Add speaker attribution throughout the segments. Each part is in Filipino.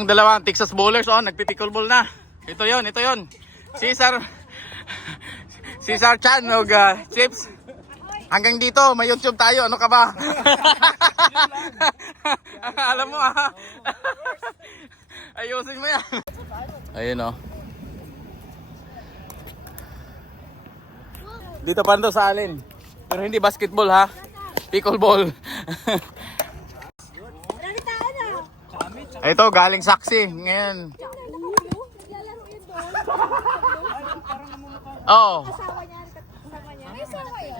Speaker 1: Ang dalawang Texas bowlers oh, nagpipickle ball na. Ito 'yon, ito 'yon. Cesar Cesar Chan og uh, Chips. Hanggang dito, may YouTube tayo. Ano ka ba? Alam mo ah. Ayusin mo yan. Ayun oh. Dito pa sa alin. Pero hindi basketball ha. Pickleball. Ito, galing saksi. Ngayon. Oo.
Speaker 2: Yun.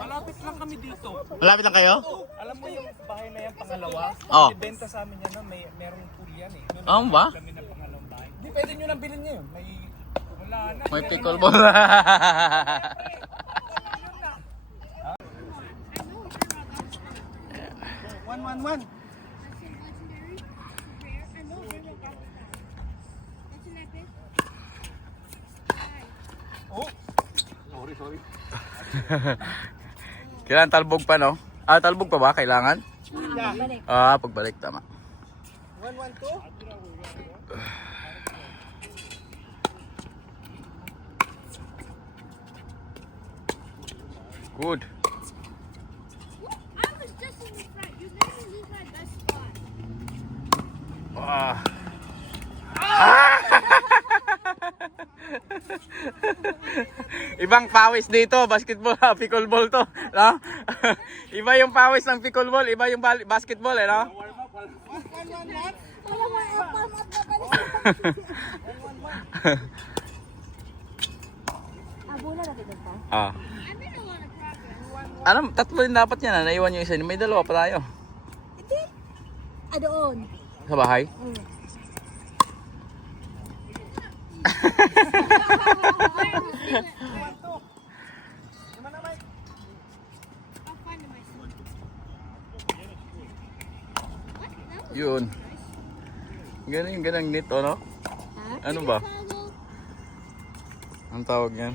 Speaker 3: Malapit lang kami dito.
Speaker 1: Malapit lang kayo?
Speaker 3: Alam mo yung bahay na yan, pangalawa?
Speaker 1: Oh.
Speaker 3: Ibenta sa amin yan na may merong pool yan eh. Nung
Speaker 1: Oo ba?
Speaker 3: kami ng pangalawang bahay. Di, pwede nyo nang bilhin ngayon. May, wala na.
Speaker 1: May pickleball.
Speaker 3: One, one, one. Sorry.
Speaker 1: Kailangan talbog pa, no? Ah, talbog pa ba? Kailangan?
Speaker 3: Yeah.
Speaker 1: Ah, pagbalik, tama.
Speaker 3: One, one, two.
Speaker 1: Good.
Speaker 2: I was just in the front. You made me lose my best spot.
Speaker 1: Ah. Ibang pawis dito, basketball, ah, pickleball to, no? iba yung pawis ng pickleball, iba yung bal- basketball, eh, no? Ah. Alam, tatlo din dapat yan, ah. naiwan yung isa, may dalawa pa tayo.
Speaker 2: Hindi. Ah, doon.
Speaker 1: Sa bahay?
Speaker 2: Mm.
Speaker 1: Yun. Ganun yung ganang nito, no?
Speaker 2: Ha?
Speaker 1: Ano ba? Ang tawag yan?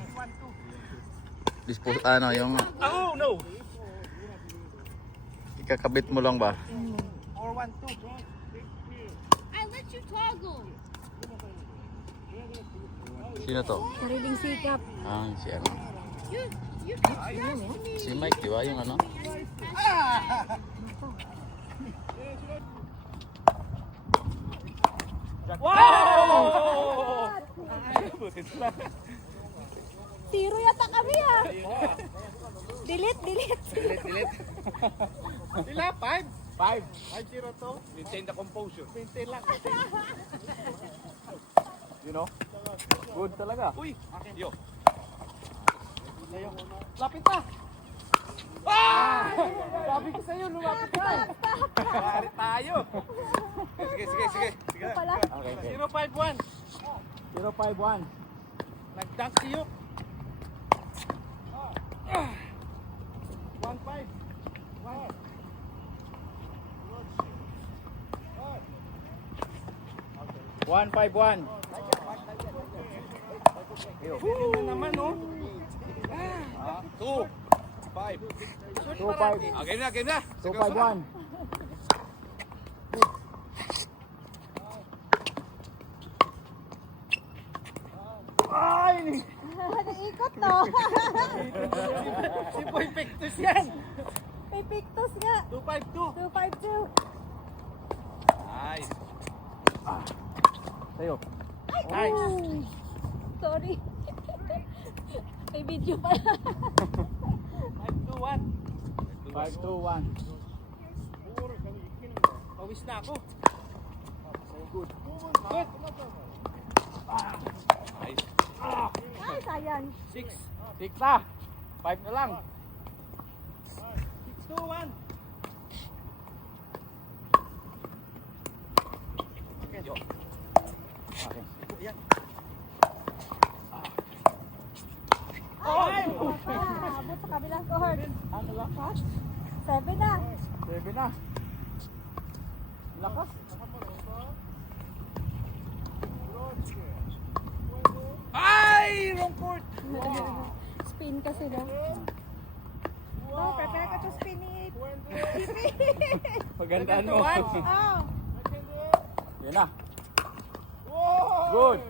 Speaker 1: Dispose, ano, yung
Speaker 3: Oh, no.
Speaker 1: ikakabit mo lang ba?
Speaker 3: Or one, two.
Speaker 2: I let you toggle.
Speaker 1: Sino to?
Speaker 2: Sariling sikap.
Speaker 1: Ah, si ano? Si Mike, di ba? Yung ano?
Speaker 3: Wow!
Speaker 2: Tiro yata kami ah. delete, delete.
Speaker 3: Delete, delete. Sila, five. Five. Five zero to. Maintain the composure. Maintain lang.
Speaker 1: You know? Good talaga.
Speaker 3: Uy, akin. Yo. Layo. Lapit na. Ah! Sabi ko sa'yo, lumapit ka. Pare tayo. Sige, sige, sige. sige.
Speaker 2: Pala.
Speaker 1: Okay, okay.
Speaker 3: 051.
Speaker 1: 051.
Speaker 3: Nag-dunk si Yuk. 1-5.
Speaker 1: 151.
Speaker 3: Woo! na naman. Ah, 2. 5.
Speaker 1: 25.
Speaker 3: Ah, game na, game na.
Speaker 1: 251.
Speaker 3: Ay!
Speaker 2: Naikot to.
Speaker 3: Si Boy Pectus yan.
Speaker 2: May pictus nga.
Speaker 3: 252.
Speaker 2: 252.
Speaker 3: Nice.
Speaker 1: Sa'yo.
Speaker 3: Nice.
Speaker 2: Ooh. Sorry. May video pala.
Speaker 3: 521.
Speaker 1: 521.
Speaker 3: Pawis na ako.
Speaker 1: Good.
Speaker 3: Good. Nice.
Speaker 2: Ay, sayang.
Speaker 3: 6.
Speaker 1: 6 na. 5 na lang.
Speaker 3: 621. Okay, yo.
Speaker 1: Okay.
Speaker 3: Yan.
Speaker 2: Ah, abot sa kabilang cohort.
Speaker 1: Ano lakas?
Speaker 2: Seven na.
Speaker 1: 7 na. Lakas.
Speaker 3: Ay! Wrong court!
Speaker 2: Spin kasi no. Oh, prepare ka to spin it.
Speaker 1: Pagandaan mo.
Speaker 2: Oh.
Speaker 1: Yan na. Good.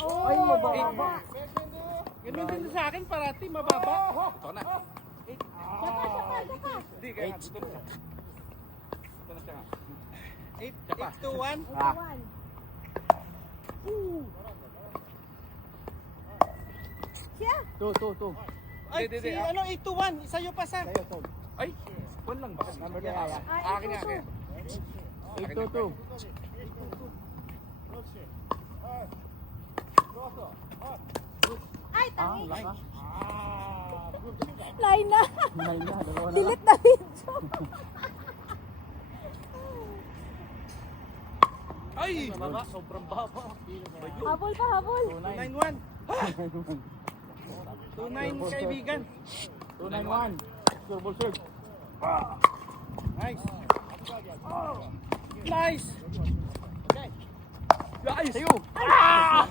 Speaker 2: Ay, mababa.
Speaker 3: Din sa akin, parati mababa. Ito na.
Speaker 2: Saka, saka, saka.
Speaker 3: Hindi, kaya nga. Ito na siya. Ito na siya nga. 8,
Speaker 1: Tsaka.
Speaker 3: 8 to 1.
Speaker 1: Ah.
Speaker 2: One. Siya.
Speaker 1: Two, two, two.
Speaker 3: Ay,
Speaker 4: Hindi,
Speaker 3: si
Speaker 4: hindi, ah.
Speaker 3: ano, 8 to 1. Sa'yo pa, sir.
Speaker 4: Ay, one lang ba?
Speaker 1: Number niya kaya.
Speaker 2: Ay,
Speaker 4: Akin nga, akin.
Speaker 1: Eight, two, two.
Speaker 2: Ay,
Speaker 1: Ah,
Speaker 2: tangi.
Speaker 1: wala ka.
Speaker 2: Line na.
Speaker 1: Nine na, dalawa na lang.
Speaker 2: Delete na video.
Speaker 4: Ay! Baba, sobrang baba.
Speaker 2: Habol pa, habol.
Speaker 1: Two, nine.
Speaker 3: 9-1. 2-9, kaibigan.
Speaker 1: Two, nine, one. Sure, ball serve.
Speaker 3: Nice. Nice.
Speaker 1: Guys! Tayo!
Speaker 2: Ah,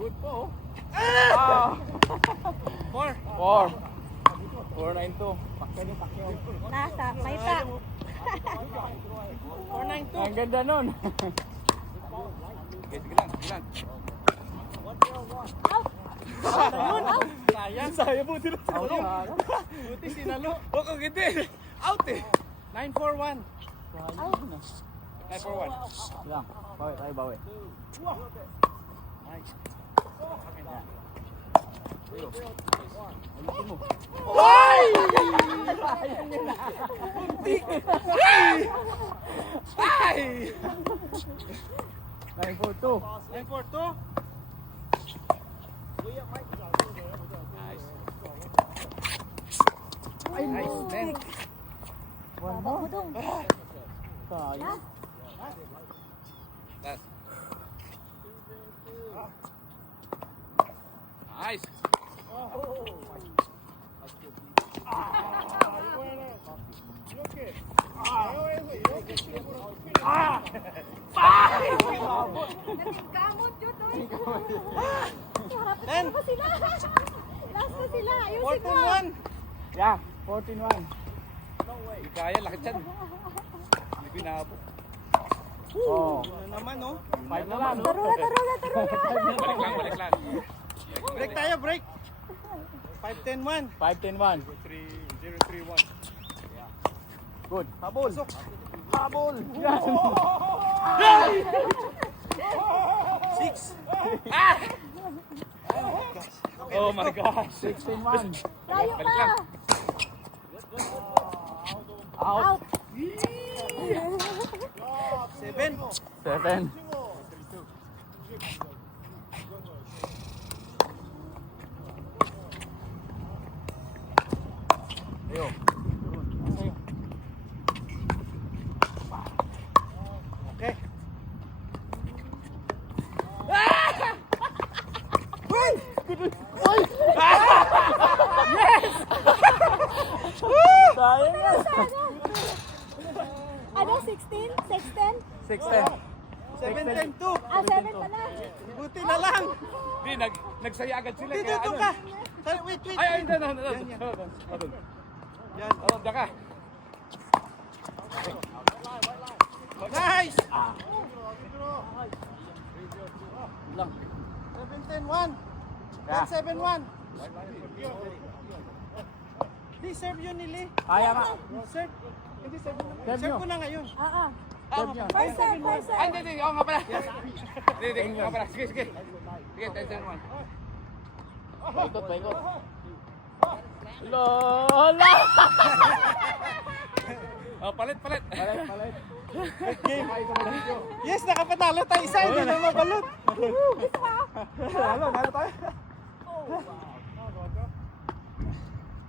Speaker 1: Good po. Ah!
Speaker 3: 4.
Speaker 1: Four. Four, nine, two.
Speaker 2: Nasa, may pa.
Speaker 3: 4-9-2.
Speaker 1: Ang ganda nun.
Speaker 4: Okay, sige lang, sige lang.
Speaker 3: Ayun. Sayang.
Speaker 4: Saya po sila sa
Speaker 1: Out na.
Speaker 3: Buti sinalo.
Speaker 4: Huwag kang hindi. Out eh.
Speaker 3: 9-4-1.
Speaker 1: Out na.
Speaker 4: 9 for 1.
Speaker 1: Lang. Bawi, tayo bawi.
Speaker 3: Nice.
Speaker 4: Ay!
Speaker 1: Nine, four, two.
Speaker 3: 9-4-2.
Speaker 1: Ay,
Speaker 3: Nice. 10.
Speaker 1: One more.
Speaker 2: mo dong.
Speaker 1: Sayang.
Speaker 4: Nice.
Speaker 2: Kamot yun, oy.
Speaker 3: 10.
Speaker 2: Pa sila. Last na sila. Ayusin mo.
Speaker 3: 14-1.
Speaker 1: Yeah, 14-1.
Speaker 4: Hindi kaya, lakit yan. Hindi binabo.
Speaker 1: Oh,
Speaker 3: Ano naman, oh.
Speaker 1: five na lang.
Speaker 2: Na, taro na.
Speaker 4: Balik lang, balik lang.
Speaker 3: Break tayo, break. 5-10-1.
Speaker 1: 5-10-1.
Speaker 3: 3-0-3-1.
Speaker 1: Good. Habol. Habol. Yan.
Speaker 3: 6.
Speaker 4: Oh my gosh.
Speaker 1: 16-1.
Speaker 2: Layo
Speaker 4: Balik
Speaker 2: ka.
Speaker 4: lang.
Speaker 1: Out.
Speaker 2: Out.
Speaker 3: 7.
Speaker 1: 7. Uy!
Speaker 3: Yes!
Speaker 1: Sayang na.
Speaker 2: Ano? 16? 610?
Speaker 1: 610.
Speaker 3: 710 to.
Speaker 2: Ah, 7 pala.
Speaker 3: Buti na lang.
Speaker 4: Hindi, nag, nagsaya agad sila.
Speaker 3: Dito, dito
Speaker 4: ano?
Speaker 3: ka. Wait, wait.
Speaker 4: Ay, ay, no, no, no.
Speaker 3: Yan, yan.
Speaker 4: Hold on.
Speaker 3: Yan.
Speaker 4: Oh, Hold on.
Speaker 3: Nice!
Speaker 1: Lang.
Speaker 3: 710,
Speaker 1: 1.
Speaker 3: 171. Di serve yun nili.
Speaker 1: Kaya ma.
Speaker 3: Serve. Hindi serve na.
Speaker 1: Serve
Speaker 3: ko na ngayon.
Speaker 2: Oo.
Speaker 1: Serve.
Speaker 2: First serve, first serve.
Speaker 4: Hindi, hindi. Oo nga pala. Hindi, hindi. Nga pala. Sige, sige. Sige, 10-7-1.
Speaker 1: Paikot, paikot. Lola!
Speaker 4: oh, palit, palit.
Speaker 1: Palit, palit.
Speaker 3: Game. yes, nakapatalo tayo. Isa, hindi na mabalot. Gusto ka? Halo, halo tayo.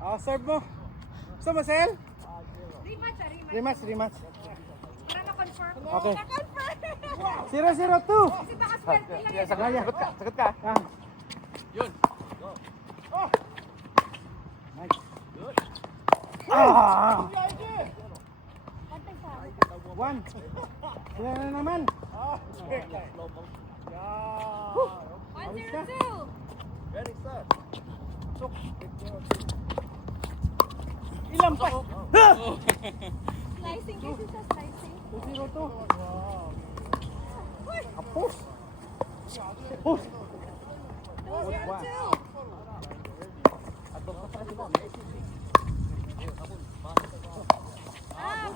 Speaker 3: Ah, serve mo. Gusto mo, Sel?
Speaker 2: Rematch, ah, rematch.
Speaker 3: Rematch, rematch.
Speaker 2: Para na-confirm.
Speaker 3: Okay.
Speaker 2: Na-confirm.
Speaker 3: Zero, zero, two.
Speaker 2: Kasi baka swerte lang yan.
Speaker 3: Sagot ka, sagot ka. Ah.
Speaker 1: Yun.
Speaker 3: Ah!
Speaker 2: Pantay sa akin.
Speaker 3: One. Sila na naman.
Speaker 2: One, zero, two.
Speaker 3: Very sad. Sok. Ilang pa? Ha!
Speaker 2: Slicing kasi sa slicing.
Speaker 3: Zero to. Kapos. Kapos.
Speaker 2: Those are two. Ah,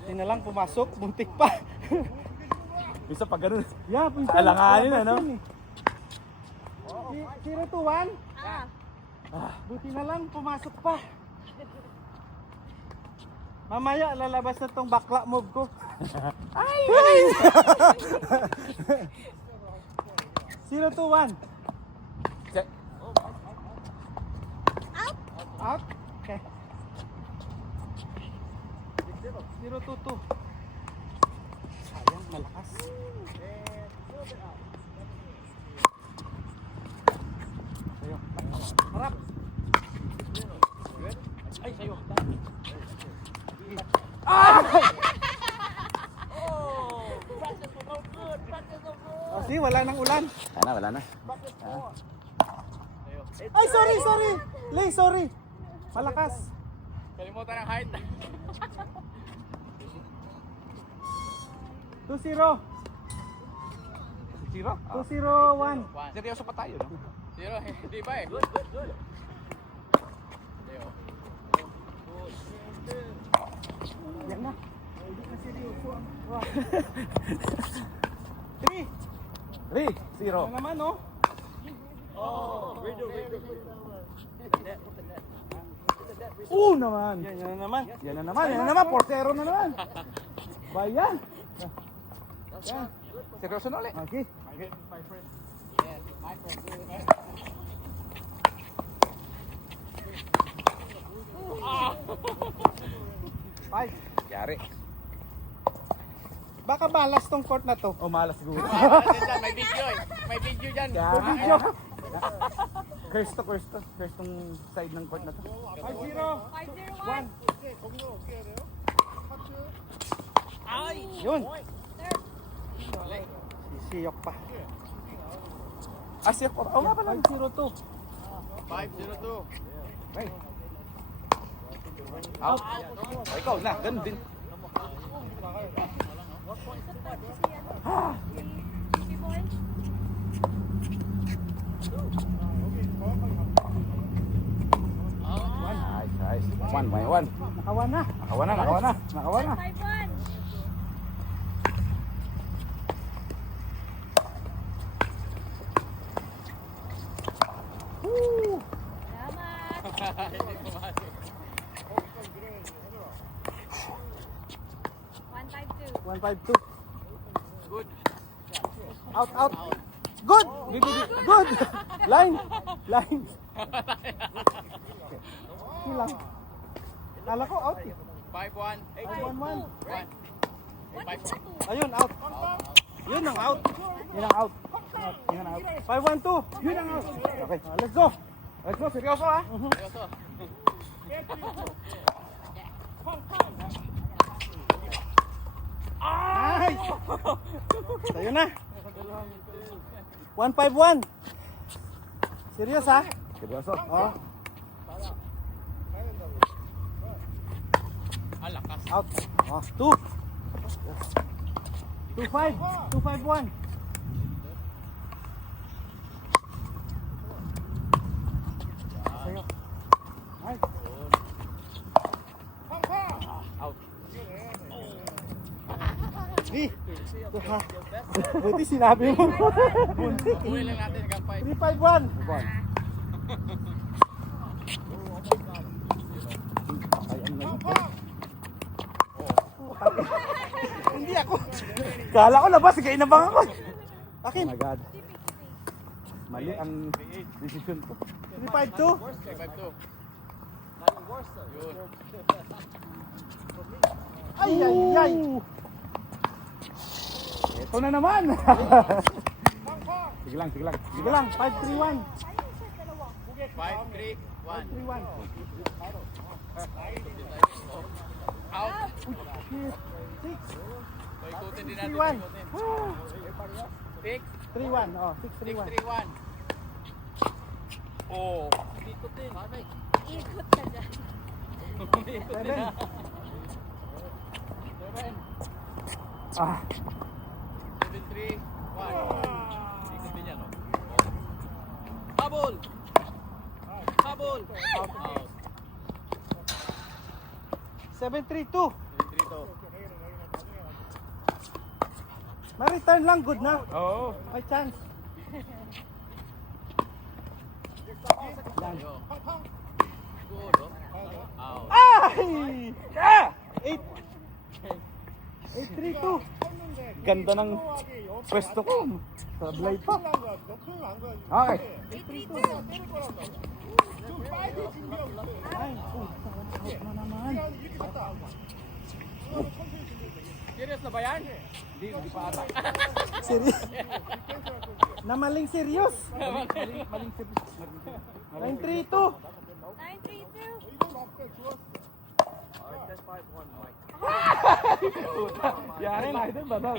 Speaker 3: Hindi na lang pumasok, buntik pa.
Speaker 4: Isa pa ganun.
Speaker 3: Yeah, pinsan.
Speaker 4: Alanganin, ano?
Speaker 3: Eh. 021? Ah.
Speaker 2: ah.
Speaker 3: Buti na lang, pumasok pa. Mamaya, lalabas na tong bakla move ko. ay! ay! 021?
Speaker 2: Out?
Speaker 3: Out? Okay. 022. Sayang, malakas. And, Harap. Ay, sayo. Ah! Oh, see, wala nang ulan.
Speaker 4: Wala, wala na.
Speaker 3: Ay, sorry, sorry. Lay, sorry. Malakas.
Speaker 1: Kalimutan ng height.
Speaker 3: 2-0.
Speaker 4: Zero?
Speaker 3: 2-0-1.
Speaker 4: Seryoso pa tayo, no?
Speaker 1: Zero.
Speaker 3: Yan na. Three.
Speaker 4: Three, zero.
Speaker 3: Naman, no?
Speaker 4: Naman.
Speaker 3: Yan, yan na naman.
Speaker 4: Yan na naman, yan na naman. Portero na naman.
Speaker 3: Bayan.
Speaker 4: Seryoso na ulit.
Speaker 3: Okay. Five.
Speaker 4: Yari.
Speaker 3: Baka balas tong court na to.
Speaker 4: Oh, malas siguro.
Speaker 1: May video eh. May video dyan.
Speaker 3: May video.
Speaker 4: Curse to, curse to. Curse tong side ng court na to.
Speaker 3: 5-0.
Speaker 2: Five, zero, one.
Speaker 3: Yun. Sisiyok pa.
Speaker 4: Ah, siya ko. Oh, nga pala.
Speaker 3: 5-0-2.
Speaker 1: 502.
Speaker 4: Out. Oh, ikaw na, ganun din.
Speaker 2: Boy.
Speaker 4: Nice, nice. One by one.
Speaker 3: Nakawan na.
Speaker 4: Nakawa na, nakawa na. Nakawa na.
Speaker 2: Five, one. Salamat. One, five, two.
Speaker 3: 1-5-2.
Speaker 1: Good.
Speaker 3: Out, out. Good. Good. Line. Line. Okay lang. Kala ko out eh.
Speaker 1: 5-1.
Speaker 3: 1-1.
Speaker 1: 5
Speaker 3: Ayun, out. Yun ang out. Yun ang out. Yun ang out. 5-1-2. Yun ang out. Okay. ah, let's go.
Speaker 4: Let's go, seryoso ha.
Speaker 1: Seryoso.
Speaker 3: Ay! Tayo na. 151. Serius ha?
Speaker 4: Seryoso.
Speaker 3: Oh.
Speaker 1: Alakas.
Speaker 3: Out. Oh, 2. 2 5.
Speaker 1: 2
Speaker 3: 5 1. Buti sinabi mo. Buntik.
Speaker 1: Huli lang natin hanggang 5.
Speaker 3: 3-5-1. Hindi ako.
Speaker 4: Kala ko labas, kaya inabang ako.
Speaker 3: Akin.
Speaker 4: Oh my God. Mali ang decision ko.
Speaker 3: 3-5-2.
Speaker 1: 3-5-2. Yun.
Speaker 3: Ay, ay, ay.
Speaker 4: Ikaw na naman. sige lang, sige lang. Sige lang, 5-3-1.
Speaker 5: 5, 3, 1.
Speaker 4: 3-1.
Speaker 5: Out.
Speaker 4: Shit. 6.
Speaker 5: So, ikutin din natin.
Speaker 4: 3-1.
Speaker 5: ikutin. 6,
Speaker 4: 3-1. Oh,
Speaker 5: 6,
Speaker 4: 6-3-1.
Speaker 5: 3, 1. Oh. Ikot din.
Speaker 2: Ikot ka dyan.
Speaker 5: Ikot din.
Speaker 4: 7.
Speaker 5: ah. 7, 7, 3, 1. Ikot din yan, oh. Habol. Habol. Out. Out.
Speaker 4: 7-3-2.
Speaker 5: 7, 3, 2.
Speaker 4: Ma-return lang, good na.
Speaker 5: Oo.
Speaker 4: May chance.
Speaker 5: Good. Out.
Speaker 4: Ay! Ah! 8. 8-3-2. Ganda ng pwesto ko. Sa blade pa. Okay.
Speaker 2: 832.
Speaker 4: Ay, out na naman.
Speaker 5: Serious na ba yan?
Speaker 4: Hindi, hindi pa ata. Serious? na maling serious. Maling, maling serious. 932.
Speaker 2: 932.
Speaker 4: Yari na ito ba? Ano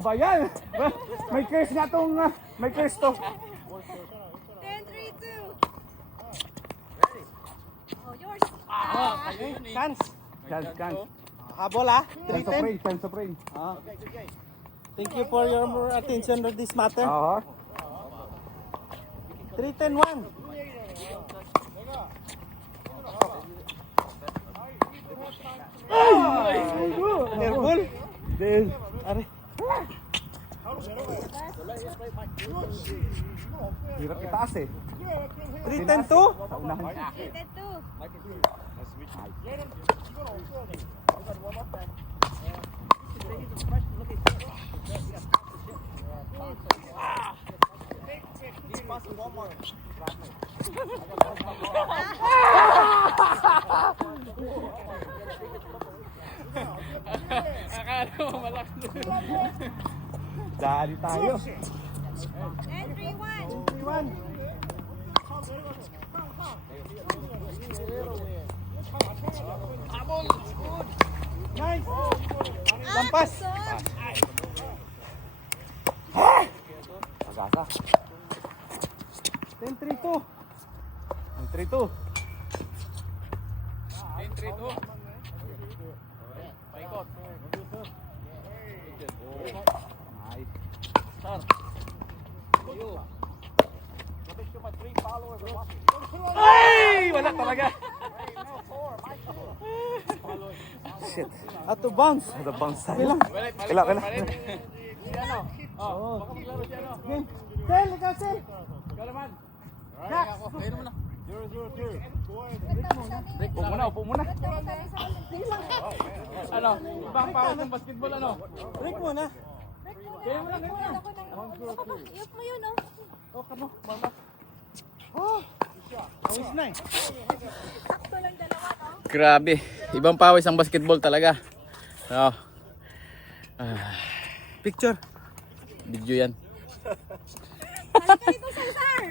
Speaker 4: ba yan? May curse nga tong, ah, may curse to.
Speaker 2: 1032. Oh, yours.
Speaker 5: Ah, eh.
Speaker 4: Chance. Chance, chance. Habol ah. Chance of
Speaker 3: 310.
Speaker 4: rain, chance of rain.
Speaker 3: Ah. Thank you for your attention to this matter.
Speaker 4: Oo.
Speaker 3: 310-1. Nervol.
Speaker 4: Del.
Speaker 3: Are.
Speaker 4: Hirap itaas eh.
Speaker 3: 310-2.
Speaker 4: Sa unahan.
Speaker 2: 832.
Speaker 5: Akala mo malaki.
Speaker 4: Dali tayo.
Speaker 2: 1031.
Speaker 4: 3-1.
Speaker 3: Nice.
Speaker 2: Lampas.
Speaker 4: Agasa.
Speaker 3: 10-3-2.
Speaker 4: 3-2.
Speaker 5: 10, 3, 2. Paikot.
Speaker 4: Nice.
Speaker 5: Ay! Wala talaga.
Speaker 4: Shit.
Speaker 3: Bounds.
Speaker 4: Ada bounce tayo.
Speaker 5: Si ano? Oh?
Speaker 3: Game. Sel, ikaw Sel.
Speaker 5: Ikaw naman. Ako, kayo naman na.
Speaker 4: Upo muna, upo muna.
Speaker 5: Ano? Ibang pawis ng basketball ano?
Speaker 3: Break mo na.
Speaker 5: Kayo mo lang, kayo mo lang.
Speaker 2: Iyok mo yun, oh.
Speaker 3: Oh, kamo. Mama. Oh. Awis na eh.
Speaker 5: Grabe. Ibang pawis ang basketball talaga. Oh. Ah,
Speaker 3: Picture.
Speaker 5: video yan.
Speaker 2: Halika dito, Cesar.